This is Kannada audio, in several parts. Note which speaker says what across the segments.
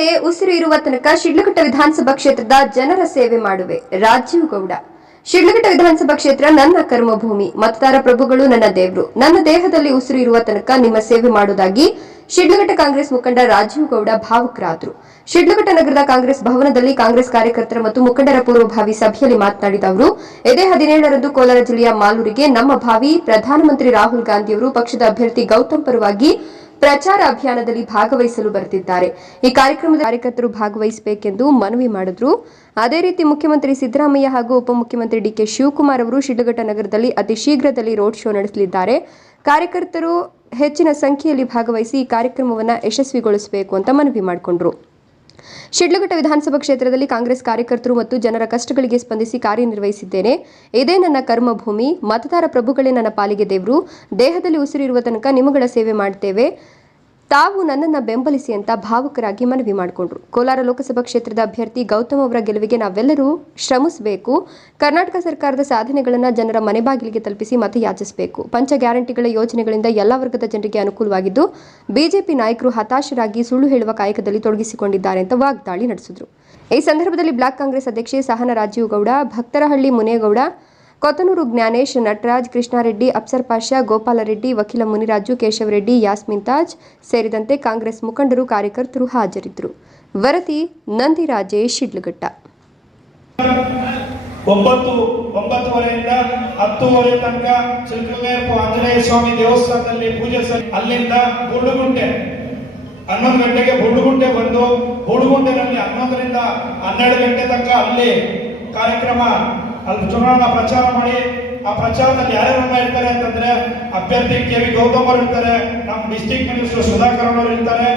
Speaker 1: ದೇಹದಲ್ಲೇ ಉಸಿರು ಇರುವ ತನಕ ಶಿಡ್ಲಘಟ್ಟ ವಿಧಾನಸಭಾ ಕ್ಷೇತ್ರದ ಜನರ ಸೇವೆ ಮಾಡುವೆ ರಾಜೀವ್ ಗೌಡ. ಶಿಡ್ಲಘಟ್ಟ ವಿಧಾನಸಭಾ ಕ್ಷೇತ್ರ ನನ್ನ ಕರ್ಮಭೂಮಿ. ಮತದಾರ ಪ್ರಭುಗಳು ನನ್ನ ದೇವರು. ನನ್ನ ದೇಹದಲ್ಲಿ ಉಸಿರು ಇರುವ ತನಕ ನಿಮ್ಮ ಸೇವೆ ಮಾಡುವುದಾಗಿ ಶಿಡ್ಲಘಟ್ಟ ಕಾಂಗ್ರೆಸ್ ಮುಖಂಡ ರಾಜೀವ್ ಗೌಡ ಭಾವುಕರಾದರು. ಶಿಡ್ಲಘಟ್ಟ ನಗರದ ಕಾಂಗ್ರೆಸ್ ಭವನದಲ್ಲಿ ಕಾಂಗ್ರೆಸ್ ಕಾರ್ಯಕರ್ತರ ಮತ್ತು ಮುಖಂಡರ ಪೂರ್ವಭಾವಿ ಸಭೆಯಲ್ಲಿ ಮಾತನಾಡಿದ ಅವರು, ಇದೇ ಹದಿನೇಳರಂದು ಕೋಲಾರ ಜಿಲ್ಲೆಯ ಮಾಲೂರಿಗೆ ನಮ್ಮ ಭಾವಿ ಪ್ರಧಾನಮಂತ್ರಿ ರಾಹುಲ್ ಗಾಂಧಿಯವರು ಪಕ್ಷದ ಅಭ್ಯರ್ಥಿ ಗೌತಮ್ ಪರವಾಗಿ ಪ್ರಚಾರ ಅಭಿಯಾನದಲ್ಲಿ ಭಾಗವಹಿಸಲು ಬರುತ್ತಿದ್ದಾರೆ. ಈ ಕಾರ್ಯಕ್ರಮದ ಕಾರ್ಯಕರ್ತರು ಭಾಗವಹಿಸಬೇಕೆಂದು ಮನವಿ ಮಾಡಿದ್ರು. ಅದೇ ರೀತಿ ಮುಖ್ಯಮಂತ್ರಿ ಸಿದ್ದರಾಮಯ್ಯ ಹಾಗೂ ಉಪಮುಖ್ಯಮಂತ್ರಿ ಡಿಕೆ ಶಿವಕುಮಾರ್ ಅವರು ಶಿಡ್ಲಘಟ್ಟ ನಗರದಲ್ಲಿ ಅತಿ ಶೀಘ್ರದಲ್ಲಿ ರೋಡ್ ಶೋ ನಡೆಸಲಿದ್ದಾರೆ. ಕಾರ್ಯಕರ್ತರು ಹೆಚ್ಚಿನ ಸಂಖ್ಯೆಯಲ್ಲಿ ಭಾಗವಹಿಸಿ ಈ ಕಾರ್ಯಕ್ರಮವನ್ನು ಯಶಸ್ವಿಗೊಳಿಸಬೇಕು ಅಂತ ಮನವಿ ಮಾಡಿಕೊಂಡ್ರು. ಶಿಡ್ಲಘಟ್ಟ ವಿಧಾನಸಭಾ ಕ್ಷೇತ್ರದಲ್ಲಿ ಕಾಂಗ್ರೆಸ್ ಕಾರ್ಯಕರ್ತರು ಮತ್ತು ಜನರ ಕಷ್ಟಗಳಿಗೆ ಸ್ಪಂದಿಸಿ ಕಾರ್ಯನಿರ್ವಹಿಸಿದ್ದೇನೆ. ಇದೇ ನನ್ನ ಕರ್ಮಭೂಮಿ. ಮತದಾರ ಪ್ರಭುಗಳೇ ನನ್ನ ಪಾಲಿಗೆ ದೇವರು. ದೇಹದಲ್ಲಿ ಉಸಿರಿರುವ ತನಕ ನಿಮಗಳ ಸೇವೆ ಮಾಡ್ತೇವೆ. ತಾವು ನನ್ನನ್ನು ಬೆಂಬಲಿಸಿ ಅಂತ ಭಾವುಕರಾಗಿ ಮನವಿ ಮಾಡಿಕೊಂಡ್ರು. ಕೋಲಾರ ಲೋಕಸಭಾ ಕ್ಷೇತ್ರದ ಅಭ್ಯರ್ಥಿ ಗೌತಮ್ ಅವರ ಗೆಲುವಿಗೆ ನಾವೆಲ್ಲರೂ ಶ್ರಮಿಸಬೇಕು. ಕರ್ನಾಟಕ ಸರ್ಕಾರದ ಸಾಧನೆಗಳನ್ನು ಜನರ ಮನೆ ಬಾಗಿಲಿಗೆ ತಲುಪಿಸಿ ಮತ ಯಾಚಿಸಬೇಕು ಪಂಚ ಗ್ಯಾರಂಟಿಗಳ ಯೋಜನೆಗಳಿಂದ ಎಲ್ಲ ವರ್ಗದ ಜನರಿಗೆ ಅನುಕೂಲವಾಗಿದ್ದು, ಬಿಜೆಪಿ ನಾಯಕರು ಹತಾಶರಾಗಿ ಸುಳ್ಳು ಹೇಳುವ ಕಾಯಕದಲ್ಲಿ ತೊಡಗಿಸಿಕೊಂಡಿದ್ದಾರೆ ಅಂತ ವಾಗ್ದಾಳಿ ನಡೆಸಿದ್ರು. ಈ ಸಂದರ್ಭದಲ್ಲಿ ಬ್ಲಾಕ್ ಕಾಂಗ್ರೆಸ್ ಅಧ್ಯಕ್ಷೆ ಸಹನ ರಾಜೀವ್ ಗೌಡ, ಭಕ್ತರಹಳ್ಳಿ ಮುನೇಗೌಡ ಕೊತ್ತನೂರು ಜ್ಞಾನೇಶ್ ನಟರಾಜ್ ಕೃಷ್ಣಾರೆಡ್ಡಿ ಅಪ್ಸರ್ ಪಾಷಾ, ಗೋಪಾಲರೆಡ್ಡಿ, ವಕೀಲ ಮುನಿರಾಜು ಕೇಶವರೆಡ್ಡಿ, ಯಾಸ್ಮಿನ್ ತಾಜ್ ಸೇರಿದಂತೆ ಕಾಂಗ್ರೆಸ್ ಮುಖಂಡರು ಕಾರ್ಯಕರ್ತರು ಹಾಜರಿದ್ದರು. ವರದಿ ನಂದಿರಾಜೇಶ್ ಶಿಡ್ಲಘಟ್ಟ.
Speaker 2: ಒಂಬತ್ತು, ಒಂಬತ್ತುವರೆಯಿಂದ ಹತ್ತುವರೆ ತನಕ ಚಿಲ್ಕಲ್ಲೇಪ ಆಂಜನೇಯ ಸ್ವಾಮಿ ದೇವಸ್ಥಾನದಲ್ಲಿ ಪೂಜೆ ಅಲ್ಲಿಂದ ಗುಂಡುಗುಂಟೆ. ಹನ್ನೊಂದು ಗಂಟೆಗೆ ಬುಡುಗುಂಟೆ ಬಂದು ಬುಡುಗುಂಟೆನಲ್ಲಿ ಹನ್ನೊಂದರಿಂದ ಹನ್ನೆರಡು ಗಂಟೆ ತನಕ ಅಲ್ಲಿ ಕಾರ್ಯಕ್ರಮ ಅಲ್ಲಿ ಚುನಾವಣಾ ಪ್ರಚಾರ ಮಾಡಿ, ಆ ಪ್ರಚಾರದಲ್ಲಿ ಯಾರ್ಯಾರನ್ನ ಇರ್ತಾರೆ ಅಂತಂದ್ರೆ ಅಭ್ಯರ್ಥಿ ಕೆ ವಿ ಗೌತಮ್ ಅವರು ಇರ್ತಾರೆ, ನಮ್ಮ ಡಿಸ್ಟಿಕ್ ಮಿನಿಸ್ಟರ್ ಸುಧಾಕರ್ ಅವರು ಇರ್ತಾರೆ,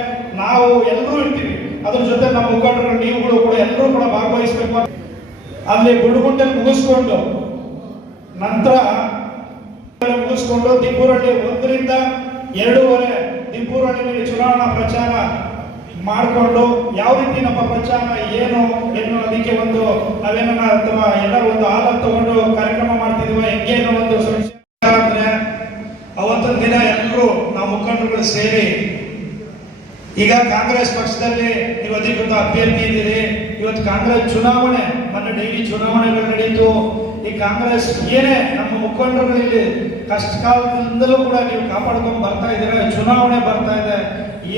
Speaker 2: ನಾವು ಎಲ್ಲರೂ ಇರ್ತೀವಿ. ಅದ್ರ ಜೊತೆ ನಮ್ಮ ಮುಖಂಡರು, ನೀವುಗಳು ಕೂಡ ಎಲ್ಲರೂ ಕೂಡ ಭಾಗವಹಿಸಬೇಕು ಅಲ್ಲಿ ಗುಡುಗುಂಟೆ ಮುಗಿಸ್ಕೊಂಡು ನಂತರ ಮುಗಿಸ್ಕೊಂಡು ದಿಬ್ಬೂರಳ್ಳಿ ಒಂದರಿಂದ ಎರಡೂವರೆ ದಿಬ್ಬೂರಳ್ಳಿಯಲ್ಲಿ ಚುನಾವಣಾ ಪ್ರಚಾರ ಮಾಡಿಕೊಂಡು ಯಾವ ರೀತಿ ನಮ್ಮ ಪ್ರಚಾರ ಏನು ಏನು ಅದಕ್ಕೆ ಒಂದು ನಾವೇನ ಅಥವಾ ಎಲ್ಲರೂ ಒಂದು ಹಾಲನ್ನು ತಗೊಂಡು ಕಾರ್ಯಕ್ರಮ ಮಾಡ್ತಿದ್ವಿ ಹೆಂಗೆ ಅನ್ನೋ ಒಂದು ಅಂದ್ರೆ ಅವತ್ತೊಂದು ದಿನ ಎಲ್ಲರೂ ನಾವು ಮುಖಂಡರುಗಳು ಸೇರಿ, ಈಗ ಕಾಂಗ್ರೆಸ್ ಪಕ್ಷದಲ್ಲಿ ನೀವು ಅಧಿಕೃತ ಅಭ್ಯರ್ಥಿ ಇದ್ದೀರಿ. ಇವತ್ತು ಕಾಂಗ್ರೆಸ್ ಚುನಾವಣೆ, ಮೊನ್ನೆ ಡೈಲಿ ಚುನಾವಣೆಗಳು ನಡೀತು. ಈ ಕಾಂಗ್ರೆಸ್ ಏನೇ ನಮ್ಮ ಮುಖಂಡರು ಇಲ್ಲಿ ಕಷ್ಟ ಕಾಲದಿಂದಲೂ ಕೂಡ ನೀವು ಕಾಪಾಡ್ಕೊಂಡು ಬರ್ತಾ ಇದ್ದೀರಾ? ಚುನಾವಣೆ ಬರ್ತಾ ಇದೆ.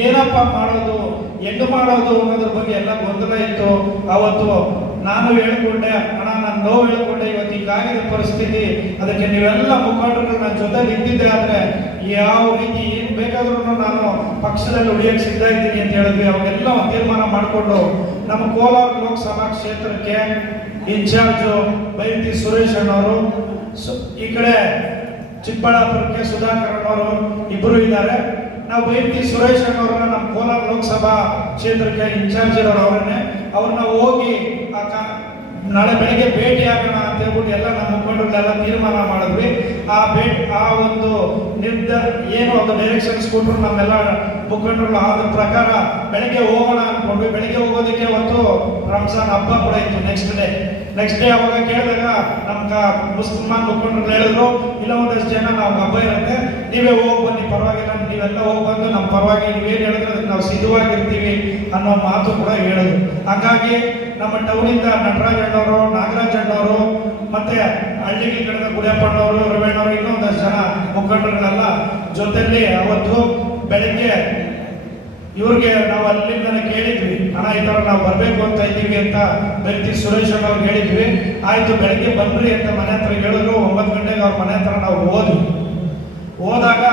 Speaker 2: ಏನಪ್ಪ ಮಾಡೋದು? ಹೆಂಗ್ ಮಾಡೋದು ಅನ್ನೋದ್ರ ಬಗ್ಗೆ ಎಲ್ಲ ಗೊಂದಲ ಇತ್ತು. ಅವತ್ತು ನಾನು ಹೇಳ್ಕೊಂಡೆ, ಅಣ್ಣ, ನಾನು ನೋವು ಹೇಳ್ಕೊಂಡೆ, ಇವತ್ತು ಹೀಗಾಗಿದೆ ಪರಿಸ್ಥಿತಿ. ಅದಕ್ಕೆ ನೀವೆಲ್ಲ ಮುಖಂಡರು ನನ್ನ ಜೊತೆ ನಿಂತಿದ್ದೆ ಆದ್ರೆ ಯಾವ ರೀತಿ ಏನ್ ಬೇಕಾದ್ರೂ ನಾನು ಪಕ್ಷದಲ್ಲಿ ಉಳಿಯಕ್ಕೆ ಸಿದ್ಧ ಇದ್ದೀನಿ ಅಂತ ಹೇಳಿದ್ವಿ. ಅವಾಗೆಲ್ಲ ತೀರ್ಮಾನ ಮಾಡಿಕೊಂಡು ನಮ್ಮ ಕೋಲಾರ ಲೋಕಸಭಾ ಕ್ಷೇತ್ರಕ್ಕೆ ಇನ್ಚಾರ್ಜು ಬೈತಿ ಸುರೇಶ್ ಅಣ್ಣವರು. ಈ ಕಡೆ ಚಿಕ್ಕಬಳ್ಳಾಪುರಕ್ಕೆ ಸುಧಾಕರ್ ಅವರು ಇಬ್ಬರು ಇದ್ದಾರೆ. ನಾವು ಬೈಂತಿ ಸುರೇಶ್ ಅಣ್ಣವ್ರನ್ನ ನಮ್ಮ ಕೋಲಾರ ಲೋಕಸಭಾ ಕ್ಷೇತ್ರಕ್ಕೆ ಇನ್ಚಾರ್ಜ್ ಇರೋರು ಅವರನ್ನೇ. ಅವ್ರನ್ನ ಹೋಗಿ ನಾಳೆ ಬೆಳಿಗ್ಗೆ ಭೇಟಿ ಆಗೋಣ ಅಂತ ಹೇಳ್ಬಿಟ್ಟು ಎಲ್ಲ ನಮ್ಮ ಎಲ್ಲ ತೀರ್ಮಾನ ಮಾಡಿದ್ವಿ. ಆ ಭೇಟಿ ಆ ಒಂದು ನಿರ್ಧಾರ, ಏನು ಒಂದು ಡೈರೆಕ್ಷನ್ಸ್ ಕೊಟ್ಟರು ನಮ್ಮೆಲ್ಲ ಮುಖಂಡರು ಆದ ಪ್ರಕಾರ ಬೆಳಗ್ಗೆ ಹೋಗೋಣ ಅನ್ಕೊಂಡ್ವಿ. ಬೆಳಗ್ಗೆ ಹೋಗೋದಕ್ಕೆ ಒಂದು ರಂಜಾನ್ ಹಬ್ಬ ಕೂಡ ಇತ್ತು ನೆಕ್ಸ್ಟ್ ಡೇ ನೆಕ್ಸ್ಟ್ ಡೇ ಅವಾಗ ಕೇಳಿದಾಗ ಮುಸ್ಲ್ಮಾನ್ ಮುಸಲ್ಮಾನ್ ಮುಖಂಡರು ಹೇಳಿದ್ರು, ಇಲ್ಲ, ಒಂದಷ್ಟು ಜನ ನಾವು ಹಬ್ಬ ಇರುತ್ತೆ, ನೀವೇ ಹೋಗಿ ಬನ್ನಿ, ಪರವಾಗಿಲ್ಲ, ನೀವೆಲ್ಲ ಹೋಗಿ ಬಂದು ನಮ್ಮ ಪರವಾಗಿ ನೀವೇನು ಹೇಳಿದ್ರೆ ಅದಕ್ಕೆ ನಾವು ಸಿದ್ಧವಾಗಿರ್ತೀವಿ ಅನ್ನೋ ಮಾತು ಕೂಡ ಹೇಳಿದ್ರು. ಹಾಗಾಗಿ ನಮ್ಮ ಟೌನಿಂದ ನಟರಾಜ್ ಅಣ್ಣವರು, ನಾಗರಾಜ್ ಅಣ್ಣವರು, ಮತ್ತೆ ಹಳ್ಳಿಗೆ ಕಡೆದ ಗುಡಿಯಪ್ಪಣ್ಣವರು ರವಣ್ಣವರು ಇನ್ನೊಂದಷ್ಟು ಜನ ಮುಖಂಡರುಗಳೆಲ್ಲ ಜೊತೆಯಲ್ಲಿ ಅವತ್ತು ಬೆಳಗ್ಗೆ ಇವ್ರಿಗೆ ನಾವು ಅಲ್ಲಿಂದ ಕೇಳಿದ್ವಿ ಹಣ ಈ ಥರ ನಾವು ಬರಬೇಕು ಅಂತ ಇದ್ದೀವಿ ಅಂತ ಬೆಳಿತಿ ಸುರೇಶ್ ಅವ್ರಿಗೆ ಹೇಳಿದ್ವಿ. ಆಯ್ತು, ಬೆಳಗ್ಗೆ ಬನ್ರಿ ಅಂತ ಮನೆ ಹತ್ರ ಹೇಳಿದ್ರು. ಒಂಬತ್ತು ಗಂಟೆಗೆ ಅವ್ರ ಮನೆ ಹತ್ರ ನಾವು ಹೋದ್ವಿ. ಹೋದಾಗ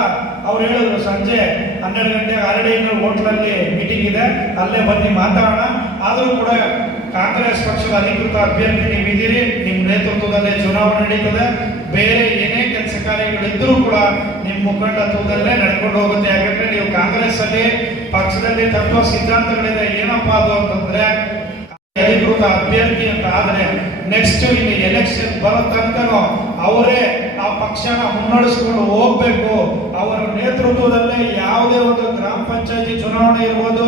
Speaker 2: ಅವ್ರು ಹೇಳಿದ್ರು, ಸಂಜೆ ಹನ್ನೆರಡು ಗಂಟೆ ಇನ್ನೂ ಹೋಟ್ಲಲ್ಲಿ ಮೀಟಿಂಗ್ ಇದೆ. ಅಲ್ಲೇ ಬನ್ನಿ, ಮಾತಾಡೋಣ. ಆದರೂ ಕೂಡ ಕಾಂಗ್ರೆಸ್ ಪಕ್ಷದ ಅಧಿಕೃತ ಅಭ್ಯರ್ಥಿ ನೀವು ಇದ್ದೀರಿ ನಿಮ್ಮ ನೇತೃತ್ವದಲ್ಲೇ ಚುನಾವಣೆ ನಡೀತದೆ. ಬೇರೆ ಏನೇ ಕಾರ್ಯಗಳಿದ್ರೂ ಕೂಡ ನಿಮ್ಮ ಮುಖಂಡತ್ವದಲ್ಲೇ ನಡ್ಕೊಂಡು ಹೋಗುತ್ತೆ. ಯಾಕಂದ್ರೆ ನೀವು ಕಾಂಗ್ರೆಸ್ ಅಲ್ಲಿ ಪಕ್ಷದಲ್ಲಿ ತತ್ವ ಸಿದ್ಧಾಂತಗಳಿದೆ, ಏನಪ್ಪಾ ಅದು ಅಂತಂದ್ರೆ ಅಧಿಕೃತ ಅಭ್ಯರ್ಥಿ ಅಂತ. ಆದ್ರೆ ನೆಕ್ಸ್ಟ್ ಇಲ್ಲಿ ಎಲೆಕ್ಷನ್ ಬರೋ ಅವರೇ ಆ ಪಕ್ಷನ ಮುನ್ನಡೆಸ್ಕೊಂಡು ಹೋಗ್ಬೇಕು. ಅವರ ನೇತೃತ್ವದಲ್ಲೇ ಯಾವುದೇ ಒಂದು ಗ್ರಾಮ ಪಂಚಾಯತಿ ಚುನಾವಣೆ ಇರ್ಬೋದು,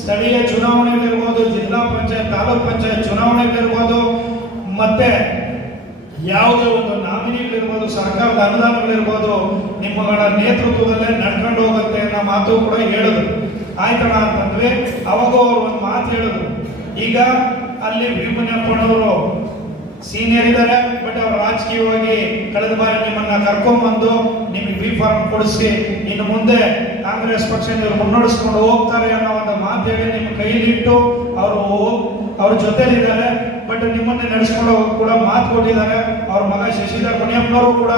Speaker 2: ಸ್ಥಳೀಯ ಚುನಾವಣೆಗಳಿರ್ಬೋದು ಜಿಲ್ಲಾ ಪಂಚಾಯತ್, ತಾಲೂಕ್ ಪಂಚಾಯತ್ ಚುನಾವಣೆಗಳಿರ್ಬೋದು ಮತ್ತೆ ಯಾವುದೇ ಒಂದು ನಾಮಿನಿಗಳಿರ್ಬೋದು ಸರ್ಕಾರದ ಅನುದಾನಗಳಿರ್ಬೋದು, ನಿಮ್ಮಗಳ ನೇತೃತ್ವದಲ್ಲೇ ನಡ್ಕೊಂಡು ಹೋಗುತ್ತೆ ಅನ್ನೋ ಮಾತು ಕೂಡ ಹೇಳಿದ್ರು. ಆಯ್ತಣ್ಣ ಅಂತಂದ್ವಿ ಅವಾಗ ಅವರು ಒಂದು ಮಾತು ಹೇಳಿದ್ರು. ಈಗ ಅಲ್ಲಿ ಭೀಮನಪ್ಪನವರು ಸೀನಿಯರ್ ಇದ್ದಾರೆ ಬಟ್ ಅವ್ರು ರಾಜಕೀಯವಾಗಿ ಕಳೆದ ಬಾರಿ ನಿಮ್ಮನ್ನ ಕರ್ಕೊಂಡ್ಬಂದು ನಿಮಗೆ ಬಿ ಫಾರ್ಮ್ ಕೊಡಿಸಿ ಇನ್ನು ಮುಂದೆ ಕಾಂಗ್ರೆಸ್ ಪಕ್ಷ ಮುನ್ನಡೆಸ್ಕೊಂಡು ಹೋಗ್ತಾರೆ ಅನ್ನೋ ಒಂದು ಮಾತು ಹೇಳಿ ನಿಮ್ಮ ಕೈಲಿಟ್ಟು ಅವರು ಅವ್ರ ಜೊತೆಲಿದ್ದಾರೆ. ಬಟ್ ನಿಮ್ಮನ್ನೇ ನಡೆಸ್ಕೊಂಡು ಕೂಡ ಮಾತು ಕೊಟ್ಟಿದ್ದಾರೆ. ಅವ್ರ ಮಗ ಶಶಿಧರ್ ಮುನಿಯಪ್ಪನವರು ಕೂಡ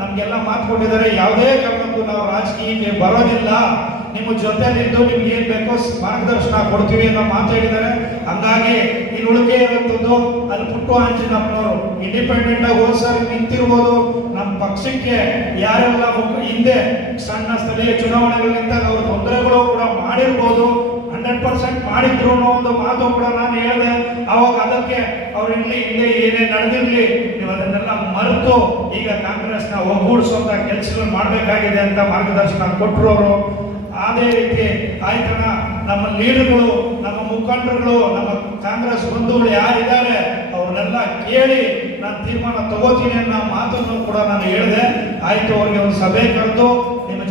Speaker 2: ನಮ್ಗೆಲ್ಲ ಮಾತು ಕೊಟ್ಟಿದ್ದಾರೆ. ಯಾವುದೇ ಕಾರಣಕ್ಕೂ ನಾವು ರಾಜಕೀಯಕ್ಕೆ ಬರೋದಿಲ್ಲ. ನಿಮ್ಮ ಜೊತೆಲಿದ್ದು ನಿಮ್ಗೆ ಏನ್ ಬೇಕೋ ಮಾರ್ಗದರ್ಶನ ಕೊಡ್ತೀವಿ ಅನ್ನೋ ಮಾತು ಹೇಳಿದ್ದಾರೆ. ಹಂಗಾಗಿ ಇನ್ನು ಉಳಿಕೆ ಇರುವಂತದ್ದು ಅಲ್ಲಿ ಪುಟ್ಟು ಅಂಜಿನಪ್ಪನವರು ಇಂಡಿಪೆಂಡೆಂಟ್ ಆಗಿ ಹೋದ್ ನಿಂತಿರ್ಬೋದು. ನಮ್ಮ ಪಕ್ಷಕ್ಕೆ ಯಾರೆಲ್ಲ ಹಿಂದೆ ಸಣ್ಣ ಸ್ಥಳೀಯ ಚುನಾವಣೆಗಳಿಂದ ಅವ್ರ ತೊಂದರೆಗಳು ಕೂಡ ಮಾಡಿರ್ಬೋದು. ಹಂಡ್ರೆಡ್ ಪರ್ಸೆಂಟ್ ಮಾಡಿದ್ರು ಅನ್ನೋ ಒಂದು ಮಾತು ಕೂಡ ನಾನು ಹೇಳಿದೆ. ಅವಾಗ ಅದಕ್ಕೆ ಅವ್ರು ಇಲ್ಲಿ ಹಿಂದೆ ಏನೇ ನಡೆದಿರಲಿ, ನೀವು ಅದನ್ನೆಲ್ಲ ಮರೆತು ಈಗ ಕಾಂಗ್ರೆಸ್ನ ಒಗ್ಗೂಡಿಸುವಂತ ಕೆಲಸಗಳು ಮಾಡಬೇಕಾಗಿದೆ ಅಂತ ಮಾರ್ಗದರ್ಶನ ಕೊಟ್ಟರು ಅವರು. ಅದೇ ರೀತಿ ಆಯ್ತಣ್ಣ, ನಮ್ಮ ಲೀಡರ್ಗಳು, ನಮ್ಮ ಮುಖಂಡರುಗಳು, ನಮ್ಮ ಕಾಂಗ್ರೆಸ್ ಬಂಧುಗಳು ಯಾರಿದ್ದಾರೆ, ಅವ್ರನ್ನೆಲ್ಲ ಕೇಳಿ ನಾನು ತೀರ್ಮಾನ ತಗೋತೀನಿ ಅನ್ನೋ ಮಾತನ್ನು ಕೂಡ ನಾನು ಹೇಳಿದೆ. ಆಯ್ತು, ಅವ್ರಿಗೆ ಒಂದು ಸಭೆ ಕರೆದು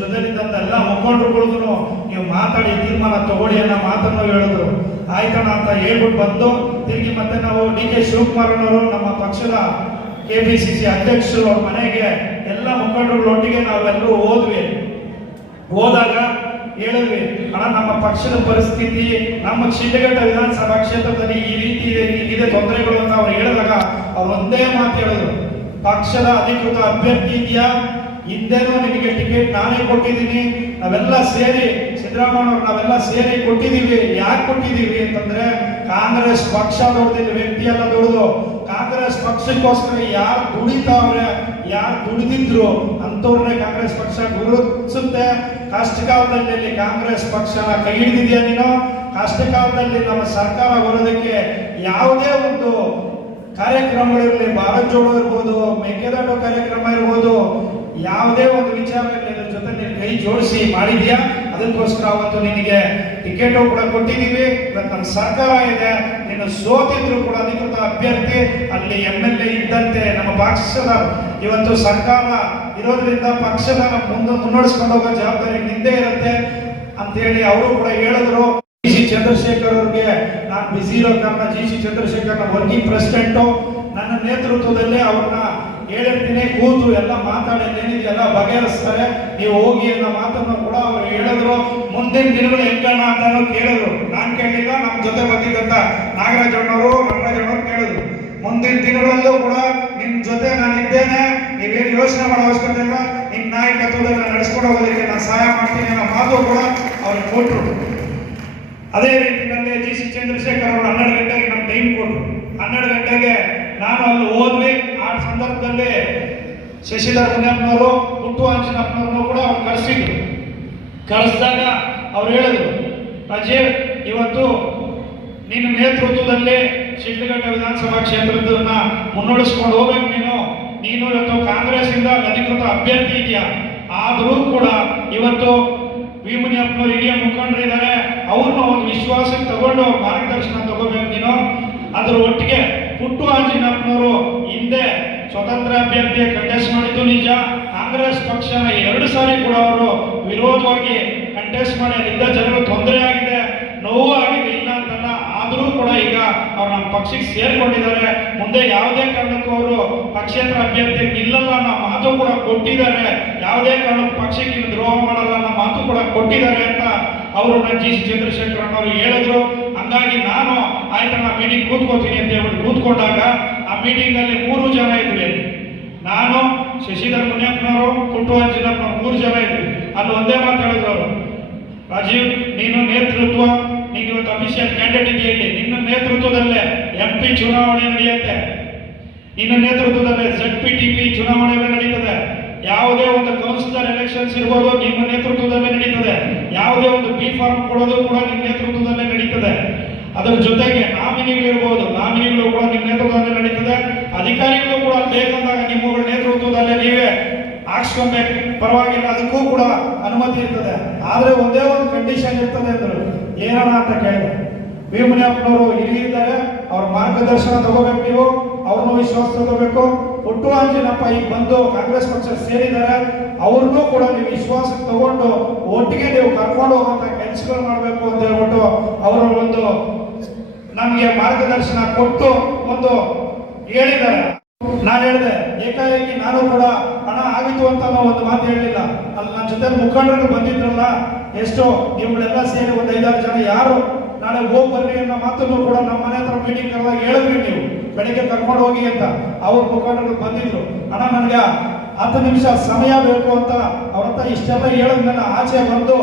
Speaker 2: ಜೊತೆಲಿದ್ದಂತ ಎಲ್ಲ ಮುಖಂಡರುಗಳಿಗೂ ನೀವು ಮಾತಾಡಿ ತೀರ್ಮಾನ ತಗೊಳ್ಳಿ ಅನ್ನೋ ಮಾತನ್ನು ಹೇಳಿದ್ರು. ಆಯ್ತಣ್ಣ ಅಂತ ಹೇಳ್ಬಿಟ್ಟು ಬಂದು ತಿರುಗಿ ಮತ್ತೆ ನಾವು ಡಿ ಕೆ ಶಿವಕುಮಾರನವರು ನಮ್ಮ ಪಕ್ಷದ ಕೆ ಪಿ ಸಿ ಸಿ ಅಧ್ಯಕ್ಷರು ಅವ್ರ ಮನೆಗೆ ಎಲ್ಲ ಮುಖಂಡರುಗಳೊಟ್ಟಿಗೆ ನಾವೆಲ್ಲರೂ ಹೋದ್ವಿ. ಹೋದಾಗ ಹೇಳಿದ್ವಿ, ಅಣ್ಣ, ನಮ್ಮ ಪಕ್ಷದ ಪರಿಸ್ಥಿತಿ, ನಮ್ಮ ಶಿಡ್ಡಘಟ್ಟ ವಿಧಾನಸಭಾ ಕ್ಷೇತ್ರದಲ್ಲಿ ಈ ರೀತಿ ಇದೆ ಇದೆ ತೊಂದರೆಗಳು ಅಂತ ಅವ್ರು ಹೇಳಿದಾಗ ಅವ್ರು ಒಂದೇ ಮಾತು ಹೇಳಿದ್ರು. ಪಕ್ಷದ ಅಧಿಕೃತ ಅಭ್ಯರ್ಥಿ ಇದೆಯಾ? ಹಿಂದೆನೂ ನಿಮಗೆ ಟಿಕೆಟ್ ನಾನೇ ಕೊಟ್ಟಿದ್ದೀನಿ. ನಾವೆಲ್ಲ ಸೇರಿ ಸಿದ್ದರಾಮಯ್ಯವ್ರು ನಾವೆಲ್ಲ ಸೇರಿ ಕೊಟ್ಟಿದ್ದೀವಿ. ಯಾಕೆ ಕೊಟ್ಟಿದ್ದೀವಿ ಅಂತಂದ್ರೆ, ಕಾಂಗ್ರೆಸ್ ಪಕ್ಷ ದೊಡ್ಡದಿಲ್ಲ ವ್ಯಕ್ತಿ ಎಲ್ಲ ದೊಡ್ಡದು. ಕಾಂಗ್ರೆಸ್ ಪಕ್ಷಕ್ಕೋಸ್ಕರ ಯಾರು ದುಡಿತಾವ್ರೆ, ಯಾರು ದುಡಿದಿದ್ರು ಅಂತವ್ರನ್ನೇ ಕಾಂಗ್ರೆಸ್ ಪಕ್ಷ ಗುರುತಿಸುತ್ತೆ. ಕಷ್ಟಕಾಲದಲ್ಲಿ ಕಾಲದಲ್ಲಿ ಕಾಂಗ್ರೆಸ್ ಪಕ್ಷನ ಕೈ ಹಿಡಿದಿದ್ಯಾ ನೀನು? ಕಷ್ಟಕಾಲದಲ್ಲಿ ನಮ್ಮ ಸರ್ಕಾರ ಬರೋದಕ್ಕೆ ಯಾವುದೇ ಒಂದು ಕಾರ್ಯಕ್ರಮಗಳಿರಲಿ, ಭಾರತ್ ಜೋಡೋ ಇರ್ಬೋದು, ಮೇಕೆದಾಟು ಕಾರ್ಯಕ್ರಮ ಇರ್ಬೋದು ಯಾವುದೇ ಒಂದು ವಿಚಾರ ಅದ್ರ ಜೊತೆ ನೀನು ಕೈ ಜೋಡಿಸಿ ಮಾಡಿದ್ಯಾ? ಅದಕ್ಕೋಸ್ಕರ ಅವತ್ತು ನಿನಗೆ ಟಿಕೆಟು ಕೂಡ ಕೊಟ್ಟಿದ್ದೀವಿ. ಇವತ್ತು ನಮ್ಮ ಸರ್ಕಾರ ಇದೆ. ನಿನ್ನ ಸೋತಿದ್ರು ಕೂಡ ಅಧಿಕೃತ ಅಭ್ಯರ್ಥಿ. ಅಲ್ಲಿ ಎಂ ಎಲ್ ಎ ಇದ್ದಂತೆ ನಮ್ಮ ಪಕ್ಷದ ಇವತ್ತು ಸರ್ಕಾರ ಇರೋದ್ರಿಂದ ಪಕ್ಷದ ಮುಂದೆ ಮುನ್ನಡೆಸ್ಕೊಂಡು ಹೋಗೋ ಜವಾಬ್ದಾರಿ ನಿಂದೆ ಇರುತ್ತೆ ಅಂತೇಳಿ ಅವರು ಕೂಡ ಹೇಳಿದ್ರು. ಜಿ ಸಿ ಚಂದ್ರಶೇಖರ್ ಅವ್ರಿಗೆ ನಾನು ಬಿಸಿ ಇರೋ ಕಾರಣ G C Chandrashekar working president ನನ್ನ ನೇತೃತ್ವದಲ್ಲೇ ಅವ್ರನ್ನ ಹೇಳಿರ್ತೀನಿ ಕೂತು ಎಲ್ಲ ಮಾತಾಡಿ ಏನಿದೆ ಎಲ್ಲ ಬಗೆಹರಿಸ್ತಾರೆ. ನೀವು ಹೋಗಿ ಅನ್ನೋ ಮಾತನ್ನು ಕೂಡ ಅವರು ಹೇಳಿದ್ರು. ಮುಂದಿನ ದಿನಗಳು ಹೆಂಗಣ್ಣ ಅಂತಾನು ಕೇಳಿದ್ರು. ನಾನು ಕೇಳಿಲ್ಲ ನಮ್ಮ ಜೊತೆ ಬಂದಿದ್ದಂತ ನಾಗರಾಜ್ ಅಣ್ಣವರು, ನಾಗರಾಜ್ ಅಣ್ಣವ್ರು ಕೇಳಿದ್ರು. ಮುಂದಿನ ದಿನಗಳಲ್ಲೂ ಕೂಡ ನಿಮ್ ಜೊತೆ ನಾನು ಇದ್ದೇನೆ ನೀವೇನು ಯೋಚನೆ ಮಾಡೋ ಅವಶ್ಯಕತೆ ಇಲ್ಲ. ನಿಮ್ ನಾಯಕತ್ವದಲ್ಲಿ ನಾನು ನಡೆಸ್ಕೊಂಡು ಹೋಗೋದಕ್ಕೆ ನಾನು ಸಹಾಯ ಮಾಡ್ತೀನಿ ಅನ್ನೋ ಮಾತು ಕೂಡ ಅವ್ರಿಗೆ ಕೊಟ್ಟರು ಅದೇ ರೀತಿಯಲ್ಲಿ ಜಿ. ಸಿ. ಚಂದ್ರಶೇಖರ್ ಅವರು ಹನ್ನೆರಡು ಗಂಟೆಗೆ ನಮ್ಮ ಟೈಮ್ ಕೊಟ್ಟರು ಹನ್ನೆರಡು ಗಂಟೆಗೆ ನಾನು ಅಲ್ಲಿ ಹೋದ್ವಿ. ಆ ಸಂದರ್ಭದಲ್ಲಿ ಶಶಿಧರ್ ಮುನಿಯಪ್ಪನವರು ಪುಟ್ಟು ಆಂಜನಪ್ಪನವ್ರನ್ನು ಕೂಡ ಅವ್ರು ಕಳಿಸಿದ್ರು ಕಳಿಸಿದಾಗ ಅವ್ರು ಹೇಳಿದ್ರು ಅಜಯ್ ಇವತ್ತು ನಿನ್ನ ನೇತೃತ್ವದಲ್ಲಿ ಶಿಡ್ಲಘಟ್ಟ ವಿಧಾನಸಭಾ ಕ್ಷೇತ್ರದನ್ನ ಮುನ್ನಡೆಸ್ಕೊಂಡು ಹೋಗ್ಬೇಕು ನೀನು. ನೀನು ಇವತ್ತು ಕಾಂಗ್ರೆಸ್ ಇಂದ ಅಧಿಕೃತ ಅಭ್ಯರ್ಥಿ ಇದೆಯಾ ಆದರೂ ಕೂಡ ಇವತ್ತು ವಿ. ಮುನಿಯಪ್ಪನವರು ಹಿರಿಯ ಮುಖಂಡರಿದ್ದಾರೆ. ಅವ್ರನ್ನ ಒಂದು ವಿಶ್ವಾಸಕ್ಕೆ ತಗೊಂಡು ಮಾರ್ಗದರ್ಶನ ತಗೋಬೇಕು ನೀನು. ಅದರ ಒಟ್ಟಿಗೆ ಪುಟ್ಟು ಅಂಜಿನಪ್ಪನವರು ಹಿಂದೆ ಸ್ವತಂತ್ರ ಅಭ್ಯರ್ಥಿಯ ಕಂಟೆಸ್ಟ್ ಮಾಡಿದ್ದು ನಿಜ. ಕಾಂಗ್ರೆಸ್ ಪಕ್ಷನ ಎರಡು ಸಾರಿ ಕೂಡ ಅವರು ವಿರೋಧವಾಗಿ ಕಂಟೆಸ್ಟ್ ಮಾಡಿ ಅಲ್ಲಿದ್ದ ಜನರು ತೊಂದರೆ ಆಗಿದೆ, ನೋವು ಆಗಿದೆ, ಇಲ್ಲ ಅಂತಲ್ಲ. ಆದರೂ ಕೂಡ ಈಗ ಅವ್ರು ನಮ್ಮ ಪಕ್ಷಕ್ಕೆ ಸೇರ್ಕೊಂಡಿದ್ದಾರೆ. ಮುಂದೆ ಯಾವುದೇ ಕಾರಣಕ್ಕೂ ಅವರು ಪಕ್ಷೇತರ ಅಭ್ಯರ್ಥಿ ನಿಲ್ಲಲ್ಲ ಅನ್ನೋ ಮಾತು ಕೂಡ ಕೊಟ್ಟಿದ್ದಾರೆ. ಯಾವುದೇ ಕಾರಣಕ್ಕೂ ಪಕ್ಷಕ್ಕೆ ದ್ರೋಹ ಮಾಡಲ್ಲ ಅನ್ನೋ ಮಾತು ಕೂಡ ಕೊಟ್ಟಿದ್ದಾರೆ ಅಂತ ಅವರು ನನ್ನ ಜಿ ಸಿ ಚಂದ್ರಶೇಖರ್ ಅವರು ಹೇಳಿದ್ರು. ಹಂಗಾಗಿ ನಾನು ಆಯ್ತಣ್ಣ ಮೀಟಿಂಗ್ ಕೂತ್ಕೋತೀನಿ ಅಂತ ಹೇಳ್ಬಿಟ್ಟು ಕೂತ್ಕೊಂಡಾಗ ಮೀಟಿಂಗ್ ಅಲ್ಲಿ ಮೂರು ಜನ ಇದ್ವಿ. ನಾನು, ಶಶಿಧರ್ ಮುನಿಯಪ್ಪನವರು ಪುಟ್ಟು ಅಂಜಿನಪ್ಪನವರು ಮೂರು ಜನ ಇದ್ವಿ. ಅಲ್ಲಿ ಒಂದೇ ಮಾತಾಡಿದ್ರು ಅವರು. ರಾಜೀವ್, ನೀನು ನೇತೃತ್ವ ನೀನು ಇವತ್ತು ಅಫಿಷಿಯಲ್ ಕ್ಯಾಂಡಿಡೇಟ್ ಹೇಳಿ. ನಿನ್ನ ನೇತೃತ್ವದಲ್ಲೇ ಎಂ ಪಿ ಚುನಾವಣೆ ನಡೆಯುತ್ತೆ. ನಿನ್ನ ನೇತೃತ್ವದಲ್ಲೇ ಜೆಡ್ ಪಿ ಟಿ ಪಿ ಚುನಾವಣೆಗಳು ನಡೀತದೆ. ಯಾವುದೇ ಒಂದು ಕೌನ್ಸಿಲರ್ ಎಲೆಕ್ಷನ್ಸ್ ಇರ್ಬೋದು ನಿಮ್ಮ ನೇತೃತ್ವದಲ್ಲೇ ನಡೀತದೆ. ಯಾವುದೇ ಒಂದು ಬಿ ಫಾರ್ಮ್ ಕೊಡೋದು ಕೂಡ ನಿಮ್ಮ ನೇತೃತ್ವದಲ್ಲೇ ನಡೀತದೆ. ಅದರ ಜೊತೆಗೆ ನಾಮಿನಿಗಳು ನಾಮಿನಿಗಳಿರ್ಬೋದು. ನಾಮಿನಿಗಳು ಕೂಡ ನಿಮ್ಮ ನೇತೃತ್ವದಲ್ಲಿ ನಡೀತದೆ. ಅಧಿಕಾರಿಗಳು ಕೂಡ ಬೇಕಂದಾಗ ನಿಮ್ಮಗಳ ನೇತೃತ್ವದಲ್ಲೇ ನೀವೇ ಹಾಕ್ಸ್ಕೊಬೇಕು. ಪರವಾಗಿಲ್ಲ, ಅದಕ್ಕೂ ಕೂಡ ಅನುಮತಿ ಇರ್ತದೆ. ಆದ್ರೆ ಒಂದೇ ಒಂದು ಕಂಡೀಷನ್ ಇರ್ತದೆ ಅಂದ್ರೆ. ಏನಾರ ಅಂತ ಕೇಳಿದೆ. ಇಲ್ಲಿ ಇದ್ದಾರೆ. ಅವ್ರ ಮಾರ್ಗದರ್ಶನ ತಗೋಬೇಕು ನೀವು. ಅವ್ರನ್ನೂ ವಿಶ್ವಾಸ ತಗೋಬೇಕು. ಒಟ್ಟು ಅಂಜಿನಪ್ಪ ಈಗ ಬಂದು ಕಾಂಗ್ರೆಸ್ ಪಕ್ಷ ಸೇರಿದ್ದಾರೆ. ಅವ್ರನ್ನೂ ಕೂಡ ನೀವು ವಿಶ್ವಾಸಕ್ಕೆ ತಗೊಂಡು, ಒಟ್ಟಿಗೆ ನೀವು ಕರ್ಕೊಂಡು ಹೋಗುವಂತ ಕೆಲಸಗಳು ಮಾಡಬೇಕು ಅಂತ ಹೇಳ್ಬಿಟ್ಟು ಅವರ ಒಂದು ನಮಗೆ ಮಾರ್ಗದರ್ಶನ ಕೊಟ್ಟು ಒಂದು ಹೇಳಿದ್ದಾರೆ. ನಾನು ಹೇಳಿದೆ, ಏಕಾಏಕಿ ನಾನು ಕೂಡ ಹಣ ಆಗಿತ್ತು ಅಂತ ಒಂದು ಮಾತು ಹೇಳಲಿಲ್ಲ ಅಲ್ಲಿ ನನ್ನ ಜೊತೆ ಮುಖಂಡರು ಬಂದಿದ್ರಲ್ಲ, ಎಷ್ಟು ನೀವುಗಳೆಲ್ಲ ಸೇರಿ ಒಂದು ಐದಾರು ಜನ ಯಾರು ನಾಳೆ ಹೋಗಿ ಬರ್ರಿ ಅನ್ನೋ ಮಾತನ್ನು ಕೂಡ ನಮ್ಮ ಮನೆ ಹತ್ರ ಮೀಟಿಂಗ್ ಕರೆದಾಗ ಹೇಳಿದ್ರಿ ನೀವು. ಬೆಳಿಗ್ಗೆ ಕರ್ಕೊಂಡು ಹೋಗಿ ಅಂತ ಅವ್ರ ಮುಖಂಡರು ಬಂದಿದ್ರು. ಅಣ್ಣ, ನನಗೆ ಹತ್ತು ನಿಮಿಷ ಸಮಯ ಬೇಕು ಅಂತ ಅವ್ರ ಹತ್ರ ಇಷ್ಟೆಲ್ಲ ಹೇಳಿದ್ಮೇಲೆ ಆಚೆ ಬಂದು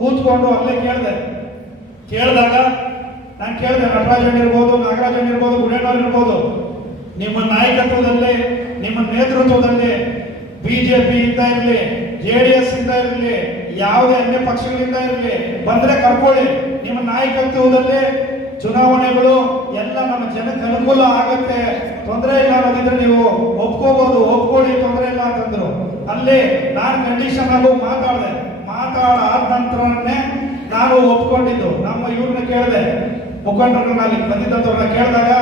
Speaker 2: ಕೂತ್ಕೊಂಡು ಅಲ್ಲೇ ಕೇಳಿದೆ. ಕೇಳಿದಾಗ ನಾನು ಕೇಳಿದೆ ನಟರಾಜನ್ ಇರ್ಬೋದು ನಾಗರಾಜನ್ ಇರ್ಬೋದು ಗುಡೇನವ್ರು ಇರ್ಬೋದು. ನಿಮ್ಮ ನಾಯಕತ್ವದಲ್ಲಿ, ನಿಮ್ಮ ನೇತೃತ್ವದಲ್ಲಿ ಬಿಜೆಪಿ ಇಂದ ಇರಲಿ ಜೆ ಡಿ ಎಸ್ ಇಂದ ಇರಲಿ, ಯಾವುದೇ ಅನ್ಯ ಪಕ್ಷಗಳಿಂದ ಇರಲಿ, ಬಂದ್ರೆ ಕರ್ಕೊಳ್ಳಿ. ನಿಮ್ಮ ನಾಯಕತ್ವದಲ್ಲಿ ಚುನಾವಣೆಗಳು ಎಲ್ಲ ನಮ್ಮ ಜನಕ್ಕೆ ಅನುಕೂಲ ಆಗತ್ತೆ. ತೊಂದರೆ ಇಲ್ಲ ಅನ್ನೋದಿದ್ರೆ ನೀವು ಒಪ್ಕೋಬಹುದು ಒಪ್ಕೊಳ್ಳಿ, ತೊಂದರೆ ಇಲ್ಲ ಅಂತಂದ್ರು. ಅಲ್ಲಿ ನಾನು ಕಂಡೀಷನ್ ಆಗು ಮಾತಾಡಿದೆ. ಮಾತಾಡಾದ ನಂತರನೇ ನಾನು ಒಪ್ಕೊಂಡಿದ್ದು. ನಮ್ಮ ಇವ್ರನ್ನ ಕೇಳಿದೆ ಮುಖಂಡರನ್ನ ಅಲ್ಲಿ ಬಂದಿದ್ದಂಥವ್ರನ್ನ ಕೇಳಿದಾಗ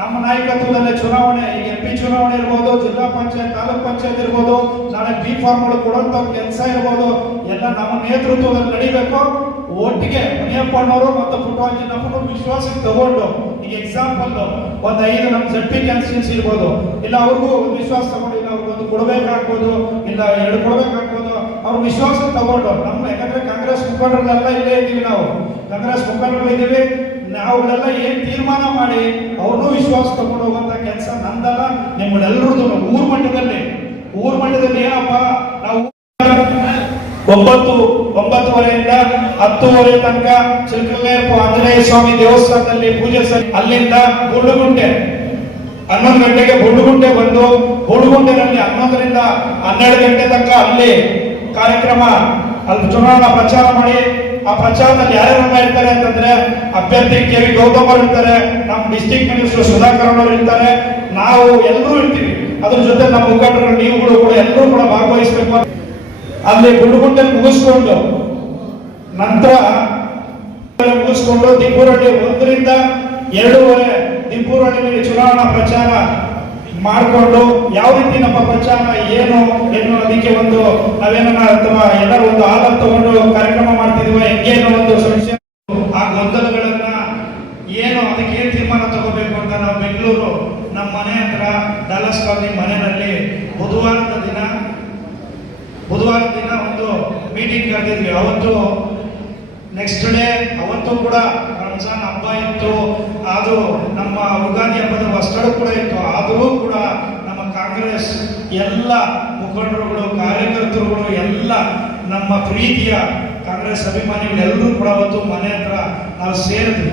Speaker 2: ನಮ್ಮ ನಾಯಕತ್ವದಲ್ಲಿ ಚುನಾವಣೆ, ಈಗ ಎಂ ಪಿ ಚುನಾವಣೆ ಇರ್ಬೋದು, ಜಿಲ್ಲಾ ಪಂಚಾಯತ್, ತಾಲೂಕ್ ಪಂಚಾಯತ್ ಇರ್ಬೋದು, ನಾಳೆ ಬಿ ಫಾರ್ಮ್ಗಳು ಕೊಡುವಂತ ಕೆಲಸ ಇರ್ಬೋದು, ಎಲ್ಲ ನಮ್ಮ ನೇತೃತ್ವದಲ್ಲಿ ನಡಿಬೇಕು. ಒಟ್ಟಿಗೆ ಮುನಿಯಪ್ಪನವರು ಮತ್ತು ಪುಟ್ಟರಾಜನಪ್ಪನು ವಿಶ್ವಾಸಕ್ಕೆ ತಗೊಂಡು, ಈಗ ಎಕ್ಸಾಂಪಲ್ ಒಂದು ಐದು ನಮ್ಮ ಜಡ್ ಪಿ ಇರ್ಬೋದು, ಇಲ್ಲ ಅವ್ರಿಗೂ ಒಂದು ವಿಶ್ವಾಸ ತಗೊಂಡು, ಇಲ್ಲ ಅವ್ರಿಗೊಂದು ಕೊಡಬೇಕಾಗ್ಬೋದು, ಇಲ್ಲ ಎರಡು ಕೊಡಬೇಕಾಗ್ಬೋದು, ಅವ್ರ ವಿಶ್ವಾಸ ತಗೊಂಡು, ನಮ್ಮ ಯಾಕಂದ್ರೆ ಕಾಂಗ್ರೆಸ್ ಮುಖಂಡರೆಲ್ಲ ಇಲ್ಲೇ ಇದ್ದೀವಿ ನಾವು. ಕಾಂಗ್ರೆಸ್ ಮುಖಂಡರು ಇದ್ದೀವಿ ನಾವುಗಳೆಲ್ಲ ಏನ್ ತೀರ್ಮಾನ ಮಾಡಿ ಅವ್ರನ್ನೂ ವಿಶ್ವಾಸ ತಗೊಂಡು ಹೋಗುವಂತ ಕೆಲಸ ನಂದಲ್ಲ ನಿಮ್ಮಳೆಲ್ಲರದು ಊರ್ ಮಟ್ಟದಲ್ಲಿ. ಊರ್ ಮಟ್ಟದಲ್ಲಿ ಏನಪ್ಪ? ನಾವು ಒಂಬತ್ತು, ಒಂಬತ್ತುವರೆಯಿಂದ ಹತ್ತುವರೆ ತನಕ ಚಿಲ್ಕಲ್ಲೇರ್ಪು ಆಂಜನೇಯ ಸ್ವಾಮಿ ದೇವಸ್ಥಾನದಲ್ಲಿ ಪೂಜೆ ಸಲ್ಲಿ ಅಲ್ಲಿಂದ ಗುಂಡುಗುಂಟೆ. ಹನ್ನೊಂದು ಗಂಟೆಗೆ ಗುಂಡುಗುಂಟೆ ಬಂದು ಗುಂಡುಗುಂಟೆನಲ್ಲಿ ಹನ್ನೊಂದರಿಂದ ಹನ್ನೆರಡು ಗಂಟೆ ತನಕ ಅಲ್ಲಿ ಕಾರ್ಯಕ್ರಮ, ಅಲ್ಲಿ ಚುನಾವಣಾ ಪ್ರಚಾರ ಮಾಡಿ ಆ ಪ್ರಚಾರದಲ್ಲಿ ಯಾರ್ಯಾರು ಇರ್ತಾರೆ ಅಂತಂದ್ರೆ ಅಭ್ಯರ್ಥಿ ಕೆ ವಿ ಗೌತಮ್ ಇರ್ತಾರೆ, ನಮ್ಮ ಡಿಸ್ಟಿಕ್ ಮಿನಿಸ್ಟರ್ ಸುಧಾಕರ್ ಅವರು ಇರ್ತಾರೆ. ನಾವು ಎಲ್ಲರೂ ಇರ್ತೀವಿ. ಅದ್ರ ಜೊತೆ ನಮ್ಮ ಮುಖಂಡರು, ನೀವುಗಳು ಕೂಡ ಎಲ್ಲರೂ ಕೂಡ ಭಾಗವಹಿಸಬೇಕು ಅಲ್ಲಿ ಗುಂಡುಗುಂಟೆ ಮುಗಿಸ್ಕೊಂಡು ನಂತರ ಮುಗಿಸ್ಕೊಂಡು ದಿಬ್ಬೂರಳ್ಳಿ ಒಂದರಿಂದ ಎರಡೂವರೆ ದಿಬ್ಬೂರಳ್ಳಿಯಲ್ಲಿ ಚುನಾವಣಾ ಪ್ರಚಾರ ಮಾಡಿಕೊಂಡು ಯಾವ ರೀತಿ ನಮ್ಮ ಪ್ರಚಾರ ಏನು ಏನು ಅದಕ್ಕೆ ಒಂದು ನಾವೇನ ಅಥವಾ ಎಲ್ಲರೂ ಒಂದು ಆಧಾರ ತಗೊಂಡು ಕಾರ್ಯಕ್ರಮ ಮಾಡ್ತಿದೀವ ಹೆಂಗೇನೋ ಒಂದು ಸಂಶಯ ಆ ಗೊಂದಲಗಳನ್ನ ಏನು ಅದಕ್ಕೆ ಏನು ತೀರ್ಮಾನ ತಗೋಬೇಕು ಅಂತ ನಾವು ಬೆಂಗಳೂರು ನಮ್ಮ ಮನೆ ಹತ್ರ ಡಾಲಸ್ ಕಾಲನಿ ಮನೆಯಲ್ಲಿ ಬುಧವಾರದ ದಿನ ಬುಧವಾರದ ದಿನ ಒಂದು ಮೀಟಿಂಗ್ ಕರೆದಿದ್ವಿ. ಅವತ್ತು ನೆಕ್ಸ್ಟ್ ಡೇ ಅವತ್ತು ಕೂಡ ರಂಜಾನ್ ಹಬ್ಬ ಇತ್ತು, ಅದು ನಮ್ಮ ಉಗಾದಿ ಹಬ್ಬದ ವಸ್ತ್ರ ಕೂಡ ಇತ್ತು. ಆದರೂ ಕೂಡ ನಮ್ಮ ಕಾಂಗ್ರೆಸ್ ಎಲ್ಲ ಮುಖಂಡರುಗಳು, ಕಾರ್ಯಕರ್ತರುಗಳು, ಎಲ್ಲ ನಮ್ಮ ಪ್ರೀತಿಯ ಕಾಂಗ್ರೆಸ್ ಅಭಿಮಾನಿಗಳು ಎಲ್ಲರೂ ಕೂಡ ಅವತ್ತು ಮನೆ ಹತ್ರ ನಾವು ಸೇರಿದ್ವಿ.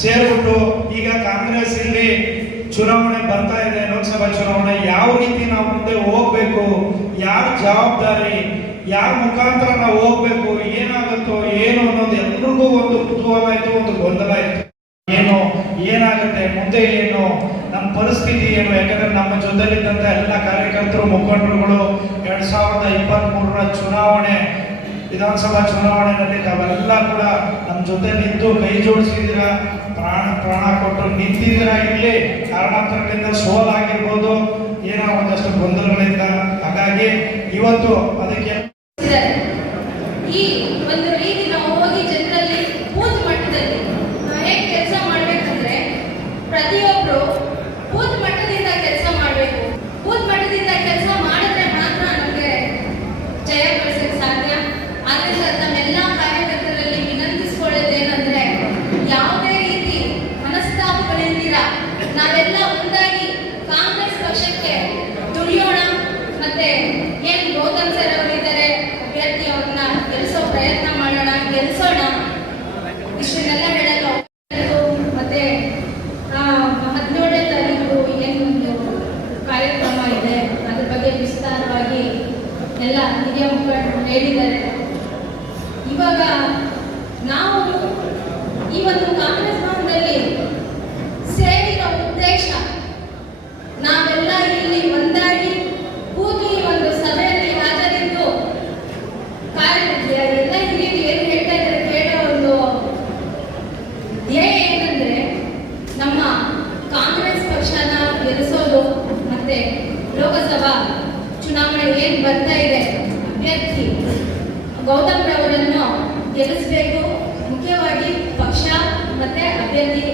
Speaker 2: ಸೇರ್ಬಿಟ್ಟು ಈಗ ಕಾಂಗ್ರೆಸ್ ಇಲ್ಲಿ ಚುನಾವಣೆ ಬರ್ತಾ ಇದೆ, ಲೋಕಸಭಾ ಚುನಾವಣೆ, ಯಾವ ರೀತಿ ನಾವು ಮುಂದೆ ಹೋಗ್ಬೇಕು, ಯಾರ ಜವಾಬ್ದಾರಿ, ಯಾರ ಮುಖಾಂತರ ನಾವು ಹೋಗ್ಬೇಕು, ಏನಾಗುತ್ತೋ ಏನು ಅನ್ನೋದು ಎಲ್ರಿಗೂ ಒಂದು ಕುತೂಹಲ ಆಯ್ತು ಒಂದು ಗೊಂದಲ ಆಯ್ತು ಏನು, ಏನಾಗುತ್ತೆ, ಮುಂದೆ ಏನು, ನಮ್ಮ ಪರಿಸ್ಥಿತಿ ಏನು? ಯಾಕಂದ್ರೆ ನಮ್ಮ ಜೊತೆಲಿದ್ದಂತ ಎಲ್ಲ ಕಾರ್ಯಕರ್ತರು, ಮುಖಂಡರುಗಳು ಎರಡ್ ಸಾವಿರದ ಇಪ್ಪತ್ತ್ ಮೂರರ ಚುನಾವಣೆ ವಿಧಾನಸಭಾ ಚುನಾವಣೆಯಲ್ಲಿ ತಾವೆಲ್ಲ ಕೂಡ ನಮ್ಮ ಜೊತೆ ನಿಂತು ಕೈ ಜೋಡಿಸಿದ್ದೀರಾ ಪ್ರಾಣ ಪ್ರಾಣ ಕೊಟ್ಟು ನಿಂತಿದ್ದೀರಾ ಇಲ್ಲಿ ಕಾರಣಾಂತರಗಳಿಂದ ಸೋಲಾಗಿರ್ಬೋದು, ಏನೋ ಒಂದಷ್ಟು ಗೊಂದಲಗಳಿಂದ ಹಾಗಾಗಿ ಇವತ್ತು ಅದಕ್ಕೆ.
Speaker 3: ಈ ಒಂದು ಜನರಲ್ಲಿ ಕೆಲಸ ಪ್ರತಿಯೊಬ್ರು ಬೂತ್ ಮಟ್ಟದಿಂದ ಕೆಲಸ ಮಾಡಬೇಕು ಬೂತ್ ಮಟ್ಟದಿಂದ ಕೆಲಸ ಮಾಡಿದ್ರೆ ಮಾತ್ರ ನಮಗೆ ಜಯ ಗಳಿಸಕ್ಕೆ ಸಾಧ್ಯ ಆದ್ರಿಂದ ತಮ್ಮೆಲ್ಲ ಕಾರ್ಯಕರ್ತರಲ್ಲಿ ವಿನಂತಿಸ್ಕೊಳ್ಳೋದೇನೆಂದ್ರೆ ಯಾವುದೇ ರೀತಿ ಮನಸ್ತಾಪಗಳಿಂದಿರ ನಾವೆಲ್ಲ ಒಂದಾಗಿ ಕಾಂಗ್ರೆಸ್ ಪಕ್ಷಕ್ಕೆ ದುಡಿಯೋಣ ಮತ್ತೆ ಏನ್ ಗೌತಮ್ ಸರ್ ಅವರಿದ್ದಾರೆ ಅಭ್ಯರ್ಥಿ ಅವ್ರನ್ನ ಗೆಲ್ಸೋ ಪ್ರಯತ್ನ ಮಾಡೋಣ ಗೆಲ್ಸೋಣ ಇಷ್ಟನ್ನೆಲ್ಲ ಹೇಳಲು ಮತ್ತೆ ಆ, ಹದಿನೇಳನೇ ತಾರೀಕು ಏನೊಂದು ಕಾರ್ಯಕ್ರಮ ಇದೆ ಅದ್ರ ಬಗ್ಗೆ ವಿಸ್ತಾರವಾಗಿ ಎಲ್ಲ ಹಿರಿಯ ಮುಖಂಡರು ಇವಾಗ ನಾವು ಈ ಒಂದು ಕಾಂಗ್ರೆಸ್ ಭವನದಲ್ಲಿ ಸೇರಿದ ಉದ್ದೇಶ ನಾವೆಲ್ಲ ಇಲ್ಲಿ ಒಂದಾಗಿ ಕೂತು ಈ ಒಂದು ಸಭೆಯಲ್ಲಿ ಹಾಜರಿದ್ದು ಕಾರ್ಯ ಎಲ್ಲ ಹಿರಿಯರು ಏನು ಹೇಳ್ತಾ ಇದ್ದಾರೆ ಕೇಳೋ ಒಂದು ಧ್ಯೇಯ ಏನಂದ್ರೆ ನಮ್ಮ ಕಾಂಗ್ರೆಸ್ ಪಕ್ಷನ ಗೆಲ್ಲಿಸೋದು ಮತ್ತೆ ಲೋಕಸಭಾ ಚುನಾವಣೆ ಏನ್ ಬರ್ತಾ ಇದೆ ಅಭ್ಯರ್ಥಿ ಗೌತಮ್ ರವರನ್ನು ಗೆಲ್ಲಿಸಬೇಕು. ಮುಖ್ಯವಾಗಿ ಪಕ್ಷ ಮತ್ತೆ ಅಭ್ಯರ್ಥಿ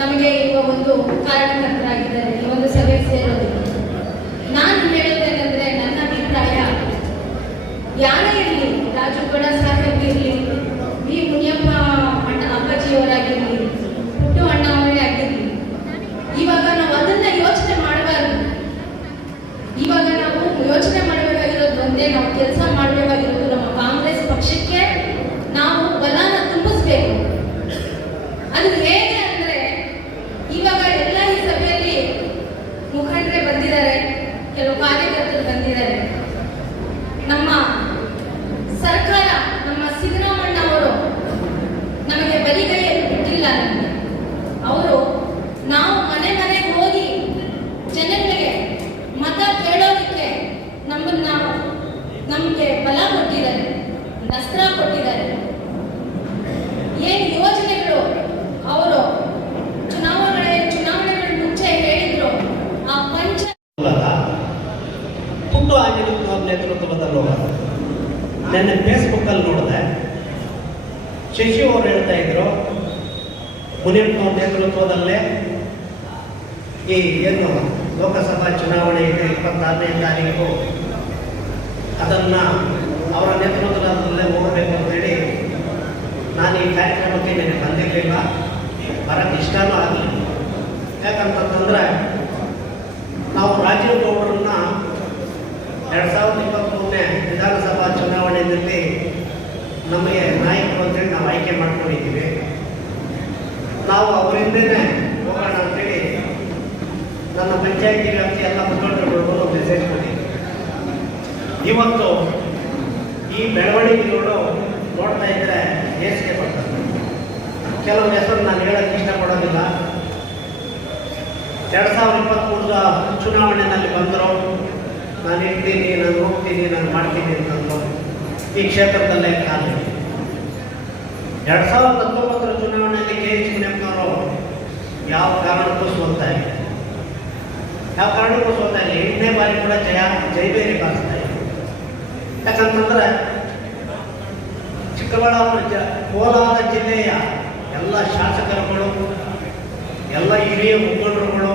Speaker 3: ನಮಗೆ ಇರುವ ಒಂದು ಕಾರಣಕರ್ತರಾಗಿದ್ದಾರೆ ಈ ಒಂದು ಸಭೆ ಸೇರೋದು. ನಾನು ಹೇಳುತ್ತೇನೆಂದ್ರೆ ನನ್ನ ಅಭಿಪ್ರಾಯ, ಯಾರೇ ಇರಲಿ, ರಾಜು ಕೂಡ ಸಾಹೇಬ್ ಇರಲಿ ವಿ ಮುನಿಯಪ್ಪ ಅಣ್ಣ, ಅಪ್ಪಾಜಿಯವರಾಗಿರಲಿ ಪುಟ್ಟು ಅಣ್ಣ ಅವರೇ ಆಗಿರಲಿ ಇವಾಗ ನಾವು ಅದನ್ನ ಯೋಚನೆ ಮಾಡಬಾರ್ದು ಇವಾಗ ನಾವು ಯೋಚನೆ ಒಂದೇ ನಾವು ಕೆಲಸ ಮಾಡಬೇಕಾಗಿರೋದು ನಮ್ಮ ಕಾಂಗ್ರೆಸ್ ಪಕ್ಷಕ್ಕೆ ನಾವು ಬಲನ ತುಂಬಿಸ್ಬೇಕು ಅದು ಹೇಗೆ ಅಂದ್ರೆ ಇವಾಗ ಎಲ್ಲ ಈ ಸಭೆಯಲ್ಲಿ ಮುಖಂಡರೇ ಬಂದಿದ್ದಾರೆ ಕೆಲವು ಕಾರ್ಯಕರ್ತರು ಬಂದಿದ್ದಾರೆ ನಮ್ಮ ಸರ್ಕಾರ ನಮ್ಮ ಸಿದ್ದರಾಮಣ್ಣ ಅವರು ನಮಗೆ ಬರಿಗೈಯಲ್ಲಿ ಬಿಟ್ಟಿಲ್ಲ ನಮಗೆ ಅವರು ನಾವು ಮನೆ ಮನೆಗೆ ಹೋಗಿ ಜನಗಳಿಗೆ ಮತ ಕೇಳೋದಕ್ಕೆ ನಮ್ಮನ್ನ ನಮಗೆ ಬಲ ಕೊಟ್ಟಿದ್ದಾರೆ ನಸ್ತ್ರ ಕೊಟ್ಟಿದ್ದಾರೆ. ಏನ್ ಯೋಜನೆಗಳು? ಅವರು ಚುನಾವಣೆ, ಚುನಾವಣೆಗಳ ಮುಂಚೆ ಹೇಳಿದ್ರು, ಆ ಪಂಚ
Speaker 4: ಪುಟ್ಟು ಆಗಿರುತ್ತೆ ನೇತೃತ್ವದಲ್ಲಿ ನನ್ನ ಫೇಸ್ಬುಕ್ ಅಲ್ಲಿ ನೋಡಿದೆ. ಶಶಿ ಅವರು ಹೇಳ್ತಾ ಇದ್ರು ಮುನಿಯಪ್ಪನವ್ರ ನೇತೃತ್ವದಲ್ಲೇ ಈ ಏನು ಲೋಕಸಭಾ ಚುನಾವಣೆ ಇದೆ, ಇಪ್ಪತ್ತಾರನೇ ತಾರೀಕು ಅದನ್ನು ಅವರ ನೇತೃತ್ವದಲ್ಲೇ ಹೋಗಬೇಕು ಅಂತೇಳಿ ನಾನು ಈ ಕಾರ್ಯಕ್ರಮಕ್ಕೆ ನನಗೆ ಬಂದಿರಲಿಲ್ಲ ಬರೋಕ್ಕೆ ಇಷ್ಟನೂ ಆಗಲಿಲ್ಲ. ಯಾಕಂತಂದ್ರೆ ನಾವು ರಾಜೀವ್ ಗೌಡರನ್ನ ಎರಡು ಸಾವಿರದ ಇಪ್ಪತ್ತ್ಮೂರನೇ ವಿಧಾನಸಭಾ ಚುನಾವಣೆಯಲ್ಲಿ ನಮಗೆ ನಾಯಕರು ಅಂತೇಳಿ ನಾವು ಆಯ್ಕೆ ಮಾಡ್ಕೊಂಡಿದ್ದೀವಿ. ನಾವು ಅವರಿಂದನೇ ಹೋಗೋಣ ಅಂತೇಳಿ ನನ್ನ ಪಂಚಾಯತಿ ವ್ಯಾಪ್ತಿ ಎಲ್ಲ ಮುಖಂಡರುಗಳು ಮೆಸೇಜ್ ಮಾಡಿದ್ವಿ ಇವತ್ತು ಈ ಬೆಳವಣಿಗೆಗಳು ನೋಡ್ತಾ ಇದ್ದರೆ ಬೇಸಿಗೆ ಬರ್ತದೆ ಕೆಲವು ಹೆಸರು ನಾನು ಹೇಳಕ್ಕೆ ಇಷ್ಟಪಡೋದಿಲ್ಲ. ಎರಡು ಸಾವಿರದ ಇಪ್ಪತ್ತ್ಮೂರರ ಚುನಾವಣೆಯಲ್ಲಿ ಬಂದರು. ನಾನು ಇಡ್ತೀನಿ, ನಾನು ಹೋಗ್ತೀನಿ, ನಾನು ಮಾಡ್ತೀನಿ ಅಂತಂದು ಈ ಕ್ಷೇತ್ರದಲ್ಲೇ ಖಾಲಿ. ಎರಡು ಸಾವಿರದ ಹತ್ತೊಂಬತ್ತರ ಚುನಾವಣೆಯಲ್ಲಿ ಕೆ ಎಚ್ ಮುನಿಯಪ್ಪನವರು ಯಾವ ಕಾರಣಕ್ಕೂ ಸೋಲ್ತಾ ಇಲ್ಲ ಯಾವ ಕಾರಣಕ್ಕೂ ಸೋಲ್ತಾ ಇಲ್ಲ ಎಂಟನೇ ಬಾರಿ ಕೂಡ ಜಯ ಜೈಬೇರಿ ಬಾರಿಸ್ತಾ ಯಾಕಂತಂದ್ರೆ ಚಿಕ್ಕಬಳ್ಳಾಪುರ ಜ ಕೋಲಾರ ಜಿಲ್ಲೆಯ ಎಲ್ಲ ಶಾಸಕರುಗಳು ಎಲ್ಲ ಹಿರಿಯ ಮುಖಂಡರುಗಳು